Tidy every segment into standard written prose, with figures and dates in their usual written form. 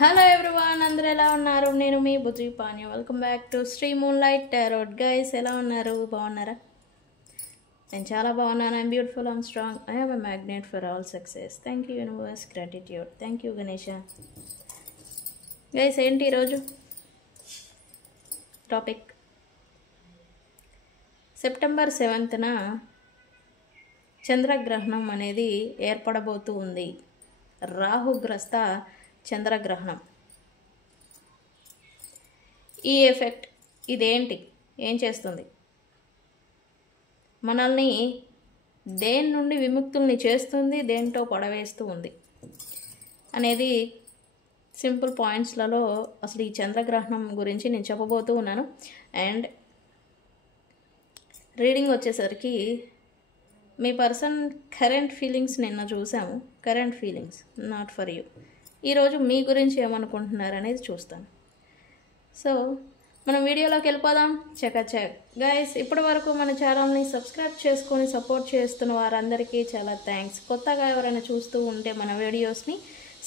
Hello everyone, అందరూ ఎలా ఉన్నారు? నేను మీ Bujji Pani. Welcome back to Sri moonlight tarot. Guys, ఎలా ఉన్నారు? బాగున్నారా? నేను చాలా బాగున్నాను. I'm beautiful, I'm strong, I have a magnet for all success. Thank you universe, gratitude. Thank you Ganesha. Guys, ఏంటి ఈరోజు టాపిక్? సెప్టెంబర్ 7న చంద్రగ్రహణం అనేది ఏర్పడబోతూ ఉంది. రాహుగ్రస్త చంద్రగ్రహణం. ఈ ఎఫెక్ట్ ఇదేంటి, ఏం చేస్తుంది, మనల్ని దేని నుండి విముక్తుల్ని చేస్తుంది, దేంతో పడవేస్తూ ఉంది అనేది సింపుల్ పాయింట్స్లలో అసలు ఈ చంద్రగ్రహణం గురించి నేను చెప్పబోతూ ఉన్నాను. అండ్ రీడింగ్ వచ్చేసరికి మీ పర్సన్ కరెంట్ ఫీలింగ్స్ నిన్న చూసాము. Current feelings not for you. ఈరోజు మీ గురించి ఏమనుకుంటున్నారు అనేది చూస్తాను. సో మనం వీడియోలోకి వెళ్ళిపోదాం. చెక్ గైస్, ఇప్పటి వరకు మన ఛానల్ని సబ్స్క్రైబ్ చేసుకొని సపోర్ట్ చేస్తున్న వారందరికీ చాలా థ్యాంక్స్. కొత్తగా ఎవరైనా చూస్తూ ఉంటే మన వీడియోస్ని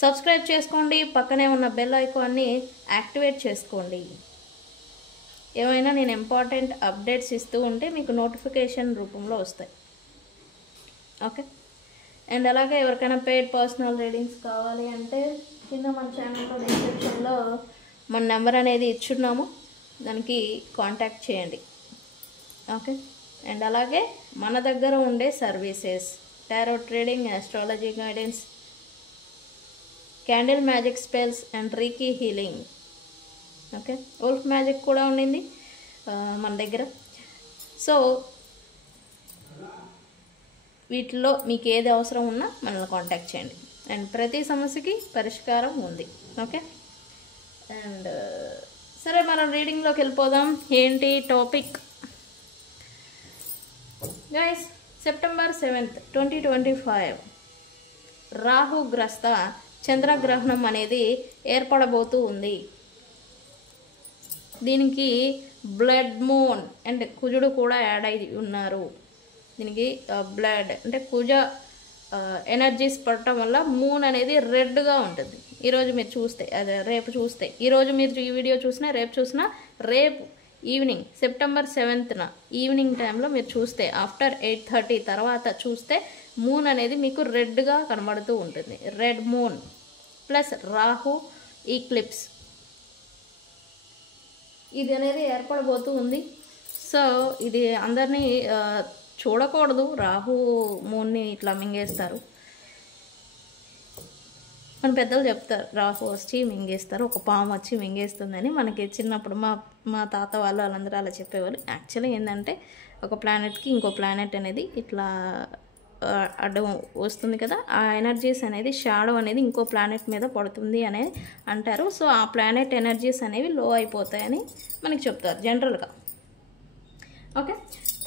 సబ్స్క్రైబ్ చేసుకోండి. పక్కనే ఉన్న బెల్ ఐకాన్ని యాక్టివేట్ చేసుకోండి. ఏమైనా నేను ఇంపార్టెంట్ అప్డేట్స్ ఇస్తూ ఉంటే మీకు నోటిఫికేషన్ రూపంలో వస్తాయి. ఓకే. అండ్ అలాగే ఎవరికైనా పెయిడ్ పర్సనల్ రీడింగ్స్ కావాలి అంటే కింద మన ఛానల్లో డిస్క్రిప్షన్లో మన నెంబర్ అనేది ఇచ్చున్నాము, దానికి కాంటాక్ట్ చేయండి. ఓకే. అండ్ అలాగే మన దగ్గర ఉండే services tarot trading, astrology guidance, candle magic spells and reiki healing. Okay. Wolf magic కూడా ఉండింది మన దగ్గర. సో వీటిలో మీకు ఏది అవసరం ఉన్నా మనల్ని కాంటాక్ట్ చేయండి. అండ్ ప్రతి సమస్యకి పరిష్కారం ఉంది. ఓకే. అండ్ సరే, మనం రీడింగ్లోకి వెళ్ళిపోదాం. ఏంటి టాపిక్? గైస్, సెప్టెంబర్ 7th 2025 రాహుగ్రస్త చంద్రగ్రహణం అనేది ఏర్పడబోతూ ఉంది. దీనికి బ్లడ్ మూన్ అండ్ కుజుడు కూడా యాడ్ అయి ఉన్నారు. దీనికి బ్లడ్ అంటే కుజ ఎనర్జీస్ పడటం వల్ల మూన్ అనేది రెడ్గా ఉంటుంది. ఈరోజు మీరు చూస్తే, అదే రేపు చూస్తే, ఈరోజు మీరు ఈ వీడియో చూసినా రేపు చూసినా, రేపు ఈవినింగ్ సెప్టెంబర్ 7th ఈవినింగ్ టైంలో మీరు చూస్తే, ఆఫ్టర్ 8:30 తర్వాత చూస్తే మూన్ అనేది మీకు రెడ్గా కనబడుతూ ఉంటుంది. రెడ్ మూన్ ప్లస్ రాహు ఈక్లిప్స్ ఇది అనేది ఏర్పడబోతూ ఉంది. సో ఇది అందరినీ చూడకూడదు. రాహు మూన్ని ఇట్లా మింగేస్తారు. మన పెద్దలు చెప్తారు, రాహు వచ్చి మింగేస్తారు, ఒక పాము వచ్చి మింగేస్తుందని. మనకి చిన్నప్పుడు మా తాత వాళ్ళందరూ అలా చెప్పేవాళ్ళు. యాక్చువల్లీ ఏంటంటే ఒక ప్లానెట్కి ఇంకో ప్లానెట్ అనేది ఇట్లా అడ్డం వస్తుంది కదా, ఆ ఎనర్జీస్ అనేది షాడో అనేది ఇంకో ప్లానెట్ మీద పడుతుంది అనేది అంటారు. సో ఆ ప్లానెట్ ఎనర్జీస్ అనేవి లో అయిపోతాయని మనకి చెప్తారు జనరల్గా. ఓకే.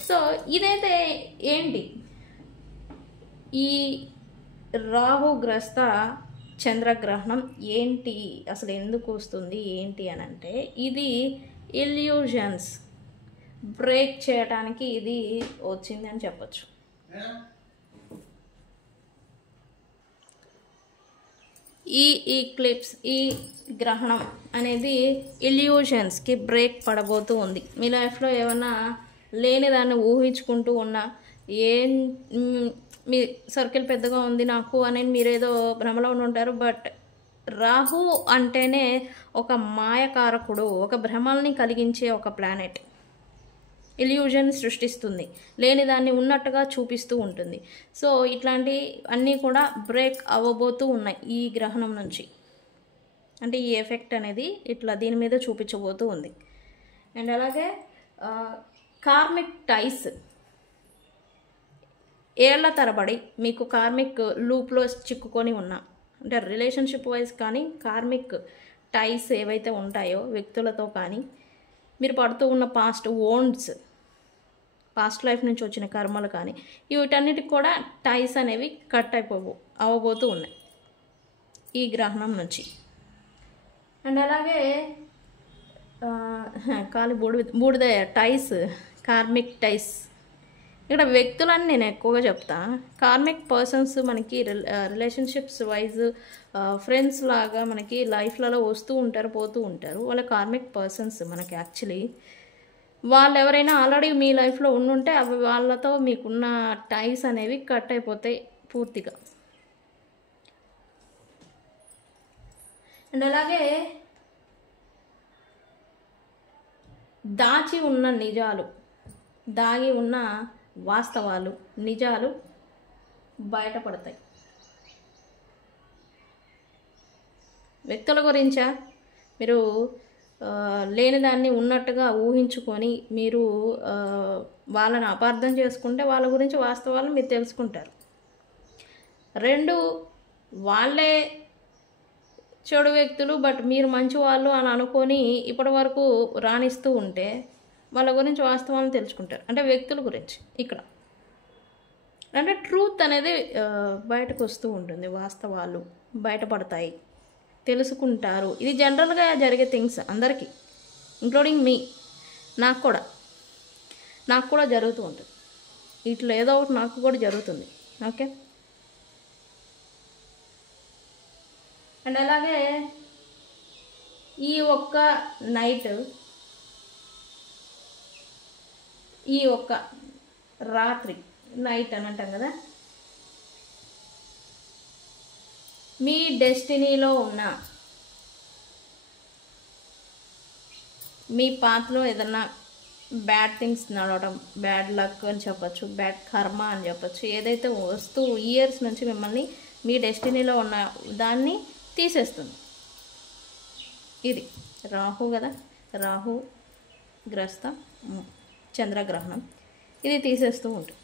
సో ఇదైతే ఏంటి, ఈ రాహుగ్రస్త చంద్రగ్రహణం ఏంటి, అసలు ఎందుకు వస్తుంది ఏంటి అని అంటే, ఇది ఇల్యూజన్స్ బ్రేక్ చేయడానికి ఇది వచ్చింది అని చెప్పచ్చు. ఈ క్లిప్స్, ఈ గ్రహణం అనేది ఇల్యూజన్స్కి బ్రేక్ పడబోతూ ఉంది. మీ లైఫ్లో ఏమన్నా లేని దాన్ని ఊహించుకుంటూ ఉన్నా, ఏం మీ సర్కిల్ పెద్దగా ఉంది నాకు అని మీరేదో భ్రమలో ఉంటారు. బట్ రాహు అంటేనే ఒక మాయకారకుడు, ఒక భ్రమల్ని కలిగించే ఒక ప్లానెట్. ఇల్యూజన్ సృష్టిస్తుంది, లేని దాన్ని ఉన్నట్టుగా చూపిస్తూ ఉంటుంది. సో ఇట్లాంటి అన్నీ కూడా బ్రేక్ అవ్వబోతూ ఉన్నాయి ఈ గ్రహణం నుంచి. అంటే ఈ ఎఫెక్ట్ అనేది ఇట్లా దీని మీద చూపించబోతూ ఉంది. అండ్ అలాగే కార్మిక్ టైస్, ఏళ్ల తరబడి మీకు కార్మిక్ లూప్లో చిక్కుకొని ఉన్నా, అంటే రిలేషన్షిప్ వైజ్ కానీ కార్మిక్ టైస్ ఏవైతే ఉంటాయో వ్యక్తులతో కానీ, మీరు పడుతూ ఉన్న పాస్ట్ ఓన్స్, పాస్ట్ లైఫ్ నుంచి వచ్చిన కర్మలు కానీ, వీటన్నిటికి కూడా టైస్ అనేవి కట్ అవ్వబోతూ ఉన్నాయి ఈ గ్రహణం నుంచి. అండ్ అలాగే బూడిద టైస్, కార్మిక్ టైస్ ఇక్కడ వ్యక్తులని నేను ఎక్కువగా చెప్తా. కార్మిక్ పర్సన్స్ మనకి రిలేషన్షిప్స్ వైజ్ ఫ్రెండ్స్ లాగా మనకి లైఫ్లలో వస్తూ ఉంటారు, పోతూ ఉంటారు. వాళ్ళ కార్మిక్ పర్సన్స్ మనకి యాక్చువల్లీ వాళ్ళు ఎవరైనా ఆల్రెడీ మీ లైఫ్లో ఉండుంటే అవి వాళ్ళతో మీకున్న టైస్ అనేవి కట్ అయిపోతాయి పూర్తిగా. అండ్ అలాగే దాచి ఉన్న నిజాలు, దాగి ఉన్న వాస్తవాలు, నిజాలు బయటపడతాయి. వ్యక్తుల గురించా మీరు లేని దాన్ని ఉన్నట్టుగా ఊహించుకొని మీరు వాళ్ళని అపార్థం చేసుకుంటే వాళ్ళ గురించి వాస్తవాలు మీరు తెలుసుకుంటారు. 2, వాళ్ళే చెడు వ్యక్తులు బట్ మీరు మంచి వాళ్ళు అని అనుకొని ఇప్పటి వరకు రాణిస్తూ ఉంటే వాళ్ళ గురించి వాస్తవాలను తెలుసుకుంటారు. అంటే వ్యక్తుల గురించి ఇక్కడ అంటే ట్రూత్ అనేది బయటకు వస్తూ ఉంటుంది, వాస్తవాలు బయటపడతాయి, తెలుసుకుంటారు. ఇది జనరల్గా జరిగే థింగ్స్ అందరికీ, ఇంక్లూడింగ్ మీ, నాకు కూడా జరుగుతూ ఉంటుంది. ఇట్లా ఏదో ఒకటి నాకు కూడా జరుగుతుంది. ఓకే. అండ్ అలాగే ఈ ఒక్క నైట్, ఈ ఒక్క రాత్రి, నైట్ అని అంటాం కదా, మీ డెస్టినీలో ఉన్న మీ పాత్లో ఏదన్నా బ్యాడ్ థింగ్స్ నడవడం, బ్యాడ్ లక్ అని చెప్పచ్చు, బ్యాడ్ కర్మ అని చెప్పచ్చు, ఏదైతే వస్తూ ఇయర్స్ నుంచి మిమ్మల్ని మీ డెస్టినీలో ఉన్న దాన్ని తీసేస్తుంది. ఇది రాహు కదా, రాహు గ్రస్త చంద్రగ్రహణం, ఇది తీసేస్తూ ఉంటుంది.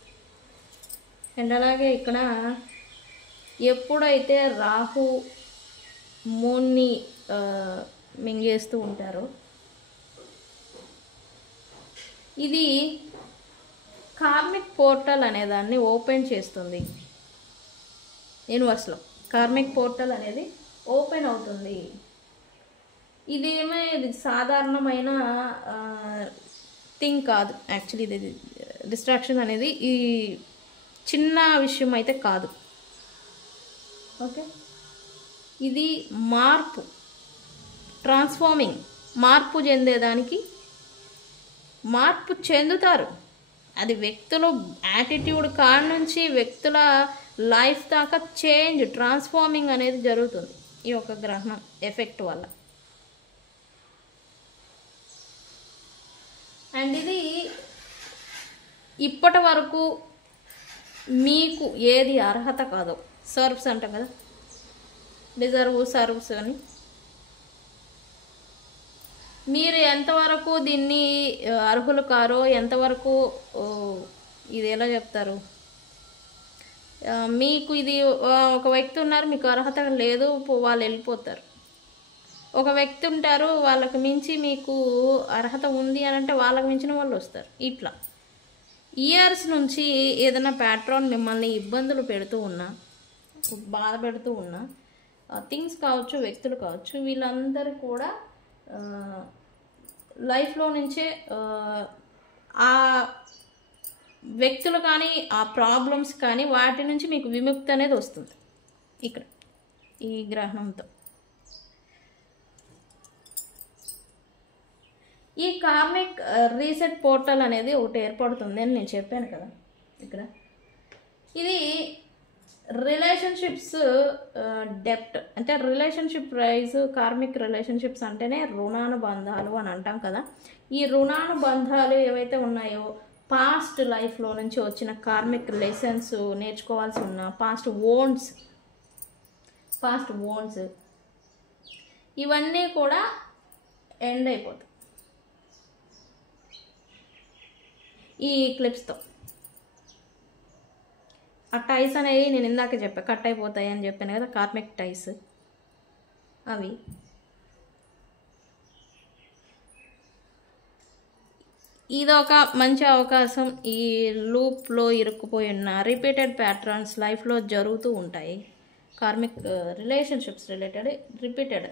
అండ్ అలాగే ఇక్కడ ఎప్పుడైతే రాహు మూన్ని మింగేస్తూ ఉంటారో ఇది కార్మిక్ పోర్టల్ అనేదాన్ని ఓపెన్ చేస్తుంది. యూనివర్స్లో కార్మిక్ పోర్టల్ అనేది ఓపెన్ అవుతుంది. ఇది సాధారణమైన థింగ్ కాదు యాక్చువల్లీ. ఇది డిస్ట్రాక్షన్ అనేది ఈ చిన్న విషయం అయితే కాదు. ఓకే. ఇది మార్పు, ట్రాన్స్ఫార్మింగ్, మార్పు చెందేదానికి మార్పు చెందుతారు. అది వ్యక్తుల యాటిట్యూడ్ కాడ నుంచి వ్యక్తుల లైఫ్ దాకా చేంజ్, ట్రాన్స్ఫార్మింగ్ అనేది జరుగుతుంది ఈ యొక్క గ్రహణం ఎఫెక్ట్ వల్ల. అండ్ ఇది ఇప్పటి వరకు మీకు ఏది అర్హత కాదో, సర్వ్స్ అంటాం కదా, సర్వ్స్ అని, మీరు ఎంతవరకు దీన్ని అర్హులు కారో, ఎంతవరకు ఇది ఎలా చెప్తారు, మీకు ఇది ఒక వ్యక్తి ఉన్నారు, మీకు అర్హత లేదు, వాళ్ళు వెళ్ళిపోతారు. ఒక వ్యక్తి ఉంటారు, వాళ్ళకు మించి మీకు అర్హత ఉంది అని అంటే వాళ్ళకు మించిన వాళ్ళు వస్తారు. ఇట్లా ఇయర్స్ నుంచి ఏదైనా ప్యాట్రాన్ మిమ్మల్ని ఇబ్బందులు పెడుతూ ఉన్నా, బాధ పెడుతూ ఉన్నా, థింగ్స్ కావచ్చు, వ్యక్తులు కావచ్చు, వీళ్ళందరూ కూడా లైఫ్లో నుంచే ఆ వ్యక్తులు కానీ ఆ ప్రాబ్లమ్స్ కానీ వాటి నుంచి మీకు విముక్తి అనేది వస్తుంది ఇక్కడ ఈ గ్రహణంతో. ఈ కార్మిక్ రీసెట్ పోర్టల్ అనేది ఒకటి ఏర్పడుతుంది అని నేను చెప్పాను కదా ఇక్కడ. ఇది రిలేషన్షిప్స్ డెప్ట్, అంటే రిలేషన్షిప్ ప్రైజ్, కార్మిక్ రిలేషన్షిప్స్ అంటేనే రుణానుబంధాలు అని అంటాం కదా. ఈ రుణానుబంధాలు ఏవైతే ఉన్నాయో, పాస్ట్ లైఫ్లో నుంచి వచ్చిన కార్మిక్ లెసన్స్ నేర్చుకోవాల్సి ఉన్న పాస్ట్ ఓన్స్ ఇవన్నీ కూడా ఎండ్ అయిపోతాయి ఈ క్లిప్స్తో. ఆ టైస్ అనేవి నేను ఇందాక చెప్పా, కట్ అయిపోతాయి అని చెప్పాను కదా, కార్మిక్ టైస్ అవి. ఇది ఒక మంచి అవకాశం. ఈ లూప్లో ఇరుక్కుపోయి ఉన్న రిపీటెడ్ ప్యాటర్న్స్ లైఫ్లో జరుగుతూ ఉంటాయి. Karmic relationships related repeated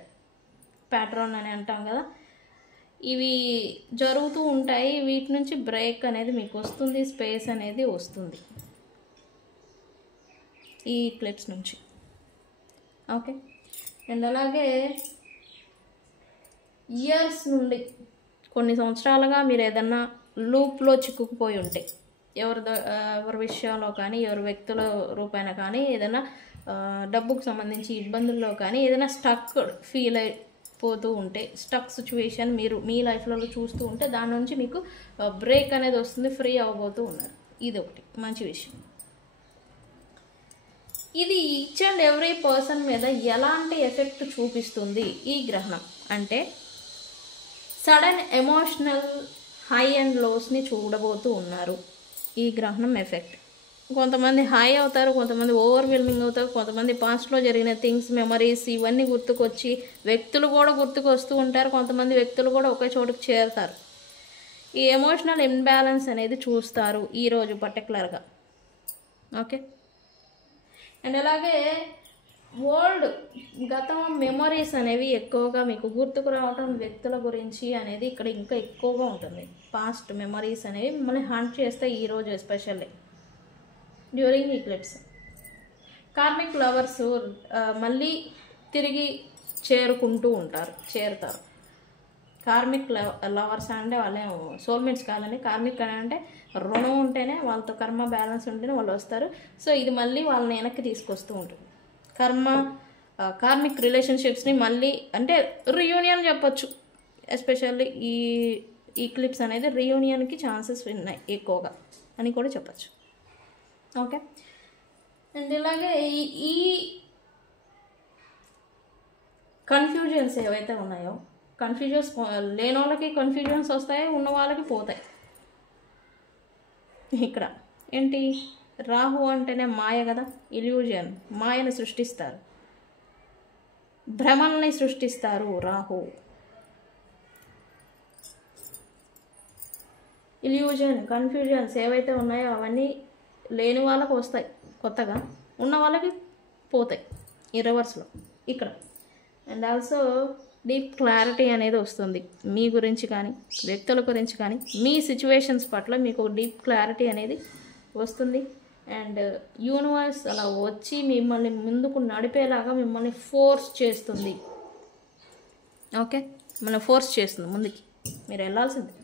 pattern అని అంటాం కదా. ఇవి జరుగుతూ ఉంటాయి. వీటి నుంచి బ్రేక్ అనేది మీకు వస్తుంది, స్పేస్ అనేది వస్తుంది ఈ క్లిప్స్ నుంచి. ఓకే. అండ్ అలాగే ఇయర్స్ నుండి కొన్ని సంవత్సరాలుగా మీరు ఏదన్నా లూప్లో చిక్కుకుపోయి ఉంటే, ఎవరి విషయంలో కానీ, ఎవరి వ్యక్తుల రూపాయన కానీ, ఏదైనా డబ్బుకు సంబంధించి ఇబ్బందుల్లో కానీ ఏదైనా స్టక్ ఫీల్ అయిపోతూ ఉంటే, స్టక్ సిచ్యువేషన్ మీరు మీ లైఫ్లో చూస్తూ ఉంటే, దాని నుంచి మీకు బ్రేక్ అనేది వస్తుంది, ఫ్రీ అవ్వబోతూ ఉన్నారు. ఇది ఒకటి మంచి విషయం. ఇది ఈచ్ అండ్ ఎవ్రీ పర్సన్ మీద ఎలాంటి ఎఫెక్ట్ చూపిస్తుంది ఈ గ్రహణం అంటే, సడన్ ఎమోషనల్ హై అండ్ లోస్ని చూడబోతూ ఉన్నారు ఈ గ్రహణం ఎఫెక్ట్. కొంతమంది హై అవుతారు, కొంతమంది ఓవర్వెల్మింగ్ అవుతారు, కొంతమంది పాస్ట్లో జరిగిన థింగ్స్, మెమరీస్ ఇవన్నీ గుర్తుకొచ్చి వ్యక్తులు కూడా గుర్తుకు వస్తూ ఉంటారు. కొంతమంది వ్యక్తులు కూడా ఒకే చోటుకు చేరుతారు. ఈ ఎమోషనల్ ఇంబ్యాలెన్స్ అనేది చూస్తారు ఈరోజు పర్టికులర్గా. ఓకే. అండ్ అలాగే ఓల్డ్ గతం మెమరీస్ అనేవి ఎక్కువగా మీకు గుర్తుకు రావటం, వ్యక్తుల గురించి అనేది ఇక్కడ ఇంకా ఎక్కువగా ఉంటుంది. పాస్ట్ మెమరీస్ అనేవి మిమ్మల్ని హంట్ చేస్తాయి ఈరోజు, ఎస్పెషల్లీ డ్యూరింగ్ ఈక్లిప్స్. కార్మిక్ లవర్స్ మళ్ళీ తిరిగి చేరుతారు. కార్మిక్ లవర్స్ అంటే వాళ్ళే సోల్మేట్స్ కాదని, కార్మిక్ అని అంటే రుణం ఉంటేనే, వాళ్ళతో కర్మ బ్యాలెన్స్ ఉంటేనే వాళ్ళు వస్తారు. సో ఇది మళ్ళీ వాళ్ళని వెనక్కి తీసుకొస్తూ ఉంటుంది. కార్మిక్ రిలేషన్షిప్స్ని మళ్ళీ అంటే రీయూనియన్ చెప్పొచ్చు. ఎస్పెషల్లీ ఈ క్లిప్స్ అనేది రీయూనియన్కి ఛాన్సెస్ ఉన్నాయి ఎక్కువగా అని కూడా చెప్పచ్చు. ఓకే. అండ్ ఇలాగే ఈ కన్ఫ్యూజన్స్ ఏవైతే ఉన్నాయో, కన్ఫ్యూజన్స్ లేని వాళ్ళకి కన్ఫ్యూజన్స్ వస్తాయి, ఉన్న వాళ్ళకి పోతాయి. ఇక్కడ ఏంటి, రాహు అంటేనే మాయ కదా, ఇల్యూజన్, మాయను సృష్టిస్తారు, భ్రమల్ని సృష్టిస్తారు రాహు. ఇల్యూజన్, కన్ఫ్యూజన్స్ ఏవైతే ఉన్నాయో అవన్నీ లేని వాళ్ళకు వస్తాయి కొత్తగా, ఉన్న వాళ్ళకి పోతాయి ఈ రివర్స్లో ఇక్కడ. అండ్ ఆల్సో డీప్ క్లారిటీ అనేది వస్తుంది మీ గురించి కానీ, వ్యక్తుల గురించి కానీ, మీ సిచ్యువేషన్స్ పట్ల మీకు డీప్ క్లారిటీ అనేది వస్తుంది. అండ్ యూనివర్స్ అలా వచ్చి మిమ్మల్ని ముందుకు నడిపేలాగా మిమ్మల్ని ఫోర్స్ చేస్తుంది. ఓకే. మిమ్మల్ని ఫోర్స్ చేస్తుంది ముందుకి, మీరు వెళ్ళాల్సిందే,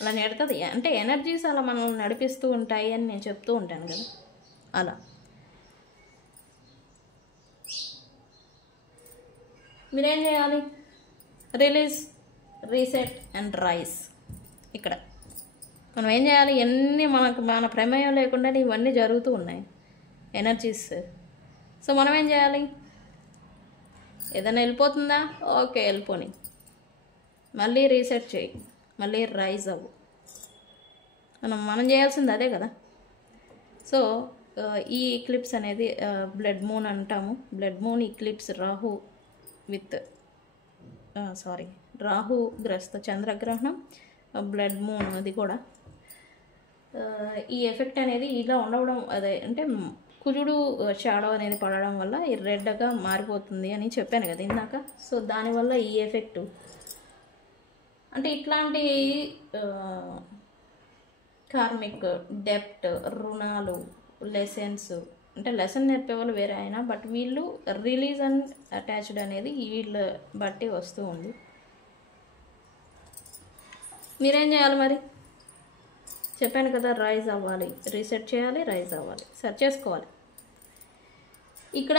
అలా నెడుతుంది. అంటే ఎనర్జీస్ అలా మనల్ని నడిపిస్తూ ఉంటాయి అని నేను చెప్తూ ఉంటాను కదా, అలా. మీరేం చేయాలి, రిలీజ్, రీసెట్ అండ్ రైస్. ఇక్కడ మనం ఏం చేయాలి, మన ప్రమేయం లేకుండా ఇవన్నీ జరుగుతూ ఉన్నాయి ఎనర్జీస్. సో మనం ఏం చేయాలి, ఏదైనా వెళ్ళిపోతుందా, ఓకే వెళ్ళిపోని, మళ్ళీ రీసెట్ చేయి, మళ్ళీ రైజ్ అవ్వు. మనం చేయాల్సింది అదే కదా. సో ఈ ఎక్లిప్స్ అనేది బ్లడ్ మూన్ అంటాము. Blood moon eclipse Rahu Rahu గ్రస్త చంద్రగ్రహణం, బ్లడ్ మూన్ అది కూడా. ఈ ఎఫెక్ట్ అనేది ఇలా ఉండడం, అదే అంటే కుజుడు షాడో అనేది పడడం వల్ల ఈ రెడ్గా మారిపోతుంది అని చెప్పాను కదా ఇందాక. సో దానివల్ల ఈ ఎఫెక్టు అంటే ఇట్లాంటి కార్మిక్ డెప్ట్, రుణాలు, లెసన్స్, అంటే లెసన్ నేర్పేవాళ్ళు వేరే అయినా, బట్ వీళ్ళు రిలీజ్ అండ్ అటాచ్డ్ అనేది వీళ్ళ బట్టి వస్తూ ఉంది. మీరేం చేయాలి మరి, చెప్పాను కదా, రైజ్ అవ్వాలి, రీసెట్ చేయాలి, రైజ్ అవ్వాలి, సెర్చ్ చేసుకోవాలి. ఇక్కడ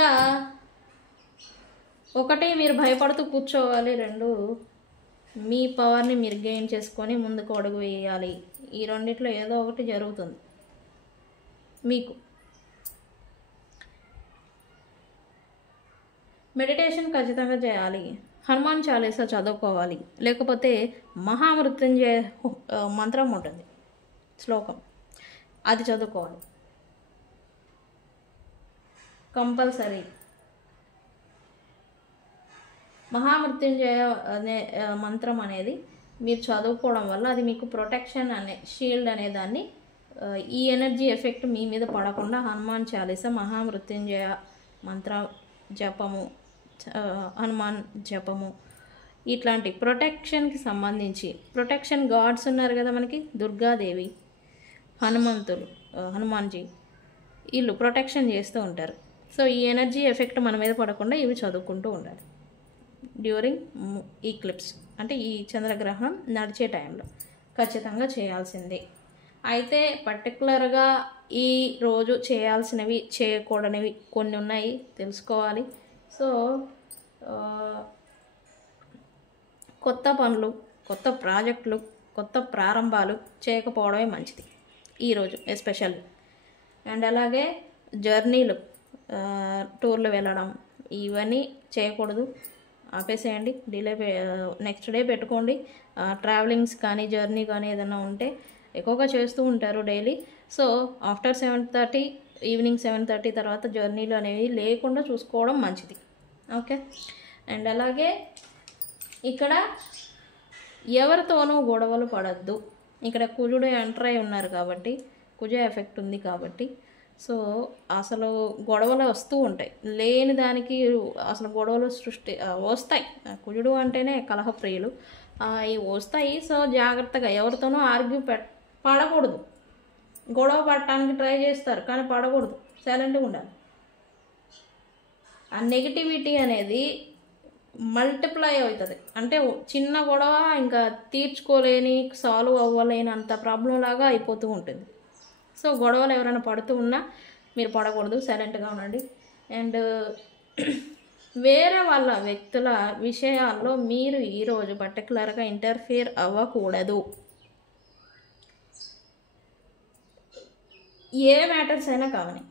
ఒకటి మీరు భయపడుతూ కూర్చోవాలి, రెండు మీ పవర్ని మీరు గెయిన్ చేసుకొని ముందుకు అడుగు వేయాలి. ఈ రెండిట్లో ఏదో ఒకటి జరుగుతుంది మీకు. మెడిటేషన్ ఖచ్చితంగా చేయాలి, హనుమాన్ చాలీసా చదువుకోవాలి, లేకపోతే మహామృత్యుంజయ మంత్రం ఉంటుంది, శ్లోకం, అది చదువుకోవాలి కంపల్సరీ. మహామృత్యుంజయ అనే మంత్రం అనేది మీరు చదువుకోవడం వల్ల అది మీకు ప్రొటెక్షన్ అనే షీల్డ్ అనే దాన్ని, ఈ ఎనర్జీ ఎఫెక్ట్ మీ మీద పడకుండా హనుమాన్ చాలీసా, మహామృత్యుంజయ మంత్ర జపము, హనుమాన్ జపము, ఇట్లాంటి ప్రొటెక్షన్కి సంబంధించి ప్రొటెక్షన్ గాడ్స్ ఉన్నారు కదా మనకి, దుర్గాదేవి, హనుమాన్జీ, వీళ్ళు ప్రొటెక్షన్ చేస్తూ ఉంటారు. సో ఈ ఎనర్జీ ఎఫెక్ట్ మన మీద పడకుండా ఇవి చదువుకుంటూ ఉండాలి డ్యూరింగ్ ఈక్లిప్స్, అంటే ఈ చంద్రగ్రహణం నడిచే టైంలో ఖచ్చితంగా చేయాల్సిందే. అయితే పర్టికులర్గా ఈ రోజు చేయాల్సినవి చేయకూడనివి కొన్ని ఉన్నాయి, తెలుసుకోవాలి. సో కొత్త పనులు, కొత్త ప్రాజెక్టులు, కొత్త ప్రారంభాలు చేయకపోవడమే మంచిది ఈరోజు ఎస్పెషల్లీ. అండ్ అలాగే జర్నీలు, టూర్లు వెళ్ళడం ఇవన్నీ చేయకూడదు, ఆపేసేయండి. నెక్స్ట్ డే పెట్టుకోండి. ట్రావెలింగ్స్ కానీ జర్నీ కానీ ఏదైనా ఉంటే ఎక్కువగా చేస్తూ ఉంటారు డైలీ. సో ఆఫ్టర్ 7:30 ఈవినింగ్ 7:30 తర్వాత జర్నీలు అనేవి లేకుండా చూసుకోవడం మంచిది. ఓకే. అండ్ అలాగే ఇక్కడ ఎవరితోనూ గొడవలు పడద్దు. ఇక్కడ కుజుడు ఎంటర్ అయి ఉన్నారు కాబట్టి, కుజ ఎఫెక్ట్ ఉంది కాబట్టి, సో అసలు గొడవలు వస్తూ ఉంటాయి. లేని దానికి అసలు గొడవలు వస్తాయి. కుజుడు అంటేనే కలహప్రియులు, ఇవి వస్తాయి. సో జాగ్రత్తగా ఎవరితోనూ పడకూడదు. గొడవ పడటానికి ట్రై చేస్తారు కానీ పడకూడదు, సైలెంట్గా ఉండాలి. ఆ నెగిటివిటీ అనేది మల్టిప్లై అవుతుంది. అంటే చిన్న గొడవ ఇంకా తీర్చుకోలేని, సాల్వ్ అవ్వలేని అంత ప్రాబ్లం లాగా అయిపోతూ ఉంటుంది. సో గొడవలు ఎవరైనా పడుతూ ఉన్నా మీరు పడకూడదు, సైలెంట్గా ఉండండి. అండ్ వేరే వాళ్ళ వ్యక్తుల విషయాల్లో మీరు ఈరోజు పర్టికులర్గా ఇంటర్ఫియర్ అవ్వకూడదు. ఏ మ్యాటర్స్ అయినా కావని,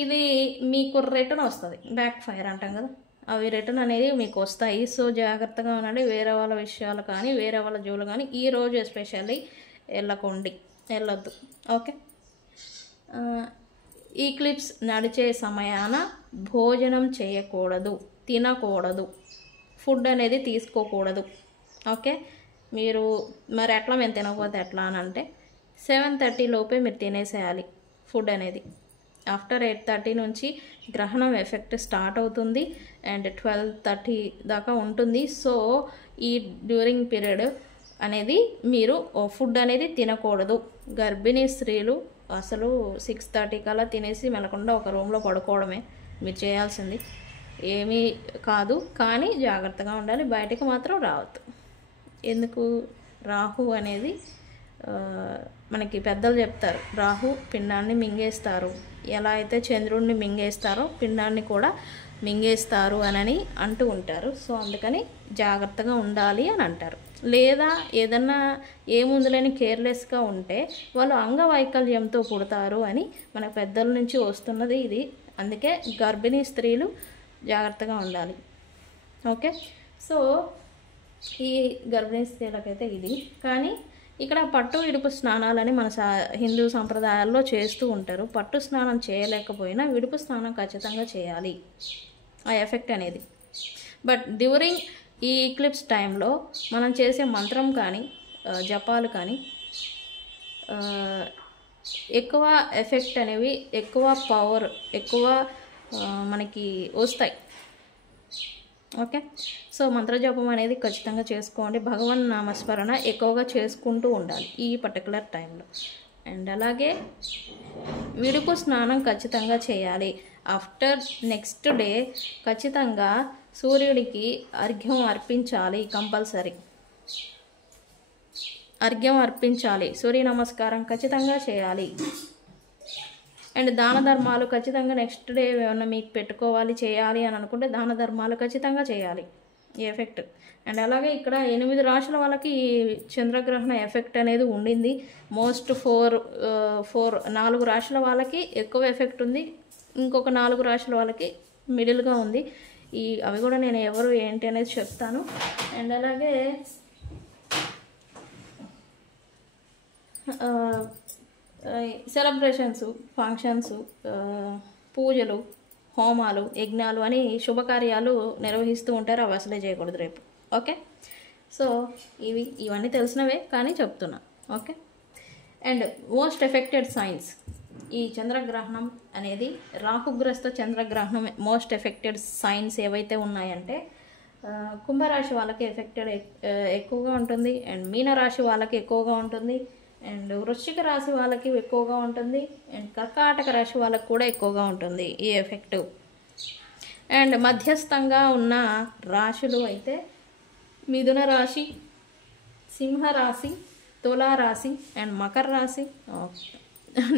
ఇది మీకు రిటర్న్ వస్తుంది, బ్యాక్ ఫైర్ అంటాం కదా, అవి రిటర్న్ అనేది మీకు వస్తాయి. సో జాగ్రత్తగా ఉండండి. వేరే వాళ్ళ విషయాలు కానీ వేరే వాళ్ళ జోలు కానీ ఈరోజు ఎస్పెషల్లీ వెళ్ళొద్దు. ఓకే. ఈక్లిప్స్ నడిచే సమయాన భోజనం చేయకూడదు, తినకూడదు, ఫుడ్ అనేది తీసుకోకూడదు. ఓకే. మీరు మరి ఎట్లా మేము తినకపోతే ఎట్లా అని అంటే 7:30 లోపే మీరు తినేసేయాలి ఫుడ్ అనేది. ఆఫ్టర్ 8:30 నుంచి గ్రహణం ఎఫెక్ట్ స్టార్ట్ అవుతుంది అండ్ 12:30 దాకా ఉంటుంది. సో ఈ డ్యూరింగ్ పీరియడ్ అనేది మీరు ఫుడ్ అనేది తినకూడదు. గర్భిణీ స్త్రీలు అసలు 6:30 కల్లా తినేసి మెలకుండా ఒక రూమ్లో పడుకోవడమే మీరు చేయాల్సింది, ఏమీ కాదు. కానీ జాగ్రత్తగా ఉండాలి, బయటకు మాత్రం రావద్దు. ఎందుకు? రాహు అనేది మనకి పెద్దలు చెప్తారు, రాహు పిండాన్ని మింగేస్తారు. ఎలా అయితే చంద్రుడిని మింగేస్తారో పిండాన్ని కూడా మింగేస్తారు అని అంటూ ఉంటారు. సో అందుకని జాగ్రత్తగా ఉండాలి అని అంటారు. లేదా ఏదన్నా ఏముందులేని కేర్లెస్గా ఉంటే వాళ్ళు అంగవైకల్యంతో పుడతారు అని మన పెద్దల నుంచి వస్తున్నది ఇది. అందుకే గర్భిణీ స్త్రీలు జాగ్రత్తగా ఉండాలి. ఓకే. సో ఈ గర్భిణీ స్త్రీలకైతే ఇది. కానీ ఇక్కడ పట్టు విడుపు స్నానాలని మన హిందూ సంప్రదాయాల్లో చేస్తూ ఉంటారు. పట్టు స్నానం చేయలేకపోయినా విడుపు స్నానం ఖచ్చితంగా చేయాలి, ఆ ఎఫెక్ట్ అనేది. బట్ డ్యూరింగ్ ఈ ఈక్లిప్స్ టైంలో మనం చేసే మంత్రం కానీ జపాలు కానీ ఎక్కువ ఎఫెక్ట్ అనేవి, ఎక్కువ పవర్, ఎక్కువ మనకి వస్తాయి. ఓకే. సో మంత్రజపం అనేది ఖచ్చితంగా చేసుకోండి. భగవన్ నామస్మరణ ఎక్కువగా చేసుకుంటూ ఉండాలి ఈ పర్టికులర్ టైంలో. అండ్ అలాగే విడుపు స్నానం ఖచ్చితంగా చేయాలి. ఆఫ్టర్ నెక్స్ట్ డే ఖచ్చితంగా సూర్యుడికి అర్ఘ్యం అర్పించాలి, కంపల్సరీ అర్ఘ్యం అర్పించాలి. సూర్య నమస్కారం ఖచ్చితంగా చేయాలి. అండ్ దాన ధర్మాలు ఖచ్చితంగా నెక్స్ట్ డే ఏమన్నా మీకు పెట్టుకోవాలి, చేయాలి అని అనుకుంటే దాన ధర్మాలు ఖచ్చితంగా చేయాలి, ఈ ఎఫెక్ట్. అండ్ అలాగే ఇక్కడ 8 రాశుల వాళ్ళకి ఈ చంద్రగ్రహణ ఎఫెక్ట్ అనేది ఉండింది. మోస్ట్ 4 రాశుల వాళ్ళకి ఎక్కువ ఎఫెక్ట్ ఉంది, ఇంకొక 4 రాశుల వాళ్ళకి మిడిల్గా ఉంది. అవి కూడా నేను ఎవరు ఏంటి అనేది చెప్తాను. అండ్ అలాగే సెలబ్రేషన్స్, ఫంక్షన్స్, పూజలు, హోమాలు, యజ్ఞాలు అని శుభకార్యాలు నిర్వహిస్తూ ఉంటారు. అవి అసలే చేయకూడదు రేపు. ఓకే. సో ఇవన్నీ తెలిసినవే కానీ చెప్తున్నా. Okay. And most affected science ఈ చంద్రగ్రహణం అనేది రాహుగ్రస్త చంద్రగ్రహణం మోస్ట్ ఎఫెక్టెడ్ సైన్స్ ఏవైతే ఉన్నాయంటే కుంభరాశి వాళ్ళకి ఎక్కువగా ఉంటుంది, అండ్ మీనరాశి వాళ్ళకి ఎక్కువగా ఉంటుంది, అండ్ వృశ్చిక రాశి వాళ్ళకి ఎక్కువగా ఉంటుంది, అండ్ కర్కాటక రాశి వాళ్ళకి కూడా ఎక్కువగా ఉంటుంది ఈ ఎఫెక్ట్. అండ్ మధ్యస్థంగా ఉన్న రాశులు అయితే మిథున రాశి, సింహరాశి, తులారాశి అండ్ మకర రాశి.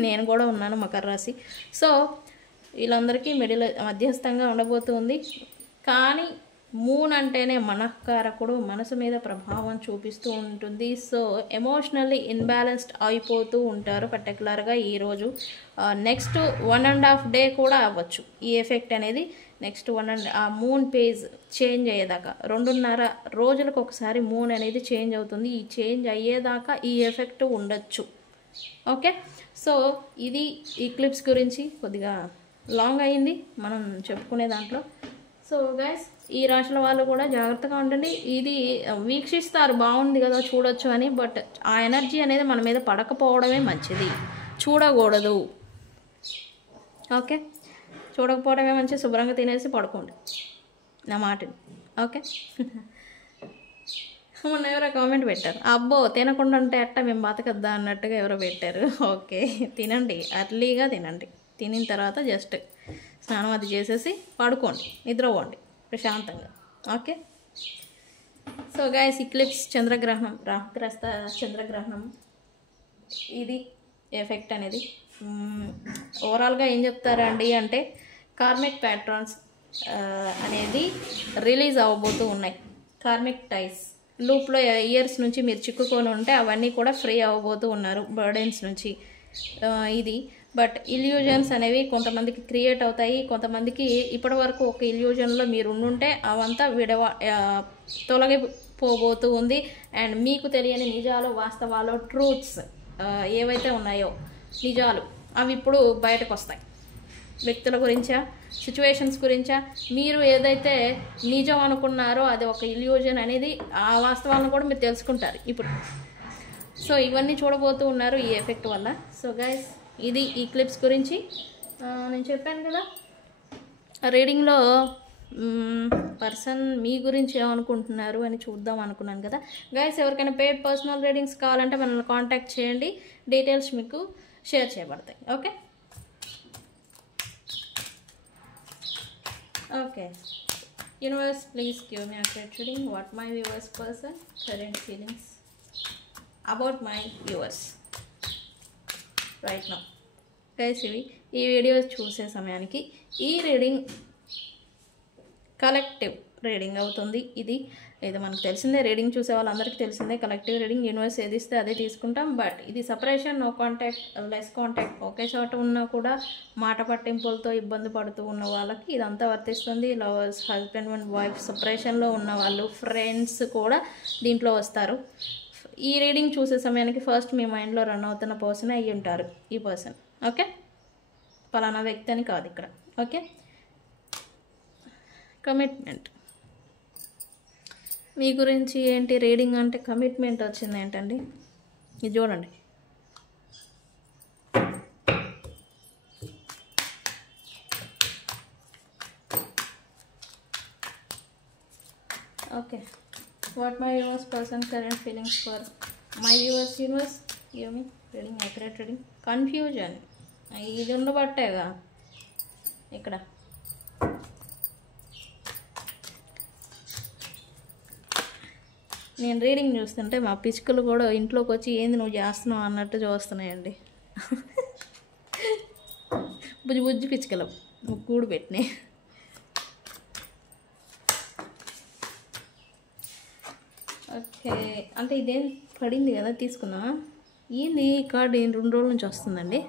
నేను కూడా ఉన్నాను మకర రాశి. సో వీళ్ళందరికీ మధ్యస్థంగా ఉండబోతుంది. కానీ మూన్ అంటేనే మనఃకారకుడు, మనసు మీద ప్రభావం చూపిస్తూ ఉంటుంది. సో ఎమోషనల్లీ ఇన్బ్యాలెన్స్డ్ అయిపోతూ ఉంటారు పర్టికులర్గా ఈరోజు. నెక్స్ట్ 1.5 డే కూడా అవ్వచ్చు ఈ ఎఫెక్ట్ అనేది. నెక్స్ట్ ఆ మూన్ పేజ్ చేంజ్ అయ్యేదాకా 2.5 రోజులకు ఒకసారి మూన్ అనేది చేంజ్ అవుతుంది. ఈ చేంజ్ అయ్యేదాకా ఈ ఎఫెక్ట్ ఉండొచ్చు. ఓకే, సో ఇది ఈ క్లిప్స్ గురించి కొద్దిగా లాంగ్ అయింది మనం చెప్పుకునే దాంట్లో. సో గైస్, ఈ రాశుల వాళ్ళు కూడా జాగ్రత్తగా ఉండండి. ఇది వీక్షిస్తారు బాగుంది కదా చూడొచ్చు అని, బట్ ఆ ఎనర్జీ అనేది మన మీద పడకపోవడమే మంచిది, చూడకూడదు. ఓకే, చూడకపోవడమే మంచిది. శుభ్రంగా తినేసి పడుకోండి నా మాటని. ఓకే, మొన్న ఎవరో కామెంట్ పెట్టారు, అబ్బో తినకుండా ఉంటే అట్ట మేము బతకద్దా అన్నట్టుగా ఎవరో పెట్టారు. ఓకే, తినండి, అర్లీగా తినండి. తినిన తర్వాత జస్ట్ స్నానం అది చేసేసి పడుకోండి, నిద్రపోండి ప్రశాంతంగా. ఓకే, సో గైస్, ఈ క్లిప్స్ చంద్రగ్రహణం, రాహుగ్రస్త చంద్రగ్రహణం ఇది ఎఫెక్ట్ అనేది. ఓవరాల్గా ఏం చెప్తారండి అంటే కార్మిక్ ప్యాట్రన్స్ అనేది రిలీజ్ అవ్వబోతూ ఉన్నాయి. కార్మిక్ టైస్ లూప్లో ఇయర్స్ నుంచి మీరు చిక్కుకొని ఉంటే అవన్నీ కూడా ఫ్రీ అవ్వబోతూ ఉన్నారు బర్డెన్స్ నుంచి. ఇది బట్ ఇల్యూజన్స్ అనేవి కొంతమందికి క్రియేట్ అవుతాయి. కొంతమందికి ఇప్పటి వరకు ఒక ఇల్యూజన్లో మీరు ఉండుంటే అవంతా తొలగిపోబోతూ ఉంది. అండ్ మీకు తెలియని నిజాలు, వాస్తవాలు, ట్రూత్స్ ఏవైతే ఉన్నాయో నిజాలు అవి ఇప్పుడు బయటకు వస్తాయి. వ్యక్తుల గురించా, సిచ్యువేషన్స్ గురించా, మీరు ఏదైతే నిజం అనుకున్నారో అది ఒక ఇల్యూజన్ అనేది, ఆ వాస్తవాలను కూడా మీరు తెలుసుకుంటారు ఇప్పుడు. సో ఇవన్నీ చూడబోతూ ఉన్నారు ఈ ఎఫెక్ట్ వల్ల. సో గైస్, ఇది ఈ క్లిప్స్ గురించి నేను చెప్పాను కదా. రీడింగ్లో పర్సన్ మీ గురించి ఏమనుకుంటున్నారు అని చూద్దాం అనుకున్నాను కదా గైస్. ఎవరికైనా పెయిడ్ పర్సనల్ రీడింగ్స్ కావాలంటే మనల్ని కాంటాక్ట్ చేయండి, డీటెయిల్స్ మీకు షేర్ చేయబడతాయి. Okay okay, universe, please give me a accurate reading what my viewers person current feelings about my viewers right now. guys, ఈ వీడియో చూసే సమయానికి ఈ రీడింగ్ కలెక్టివ్ రీడింగ్ అవుతుంది. ఇది మనకు తెలిసిందే, రీడింగ్ చూసే వాళ్ళందరికీ తెలిసిందే. కలెక్టివ్ రీడింగ్ యూనివర్స్ ఏది ఇస్తే అదే తీసుకుంటాం. బట్ ఇది separation, no contact, less contact, ఒకే చోట ఉన్నా కూడా మాట పట్టింపులతో ఇబ్బంది పడుతూ ఉన్న వాళ్ళకి ఇదంతా వర్తిస్తుంది. లవర్స్, హస్బెండ్ అండ్ వైఫ్ సపరేషన్లో ఉన్న వాళ్ళు, ఫ్రెండ్స్ కూడా దీంట్లో వస్తారు. ఈ రీడింగ్ చూసే సమయానికి ఫస్ట్ మీ మైండ్లో రన్ అవుతున్న పర్సన్ అయ్యి ఉంటారు ఈ పర్సన్. ఓకే, పలానా వ్యక్తి అని కాదు ఇక్కడ. ఓకే, కమిట్మెంట్ మీ గురించి ఏంటి రీడింగ్ అంటే కమిట్మెంట్ వచ్చింది ఏంటండి, ఇది చూడండి. Okay, what my viewers person current feelings for my viewers. Universe give me reading, accurate reading. Confusion ఇది ఉండబట్టేగా ఇక్కడ. నేను రీడింగ్ చూస్తుంటే మా పిచ్చుకలు కూడా ఇంట్లోకి వచ్చి ఏంది నువ్వు చేస్తున్నావు అన్నట్టు చూస్తున్నాయండి. బుజ్జి బుజ్జి పిచ్చుకలు గూడు పెట్టినాయి. ఓకే, అంటే ఇదేం పడింది కదా తీసుకున్నా. ఏంది ఈ కార్డు 2 రోజుల నుంచి వస్తుందండి.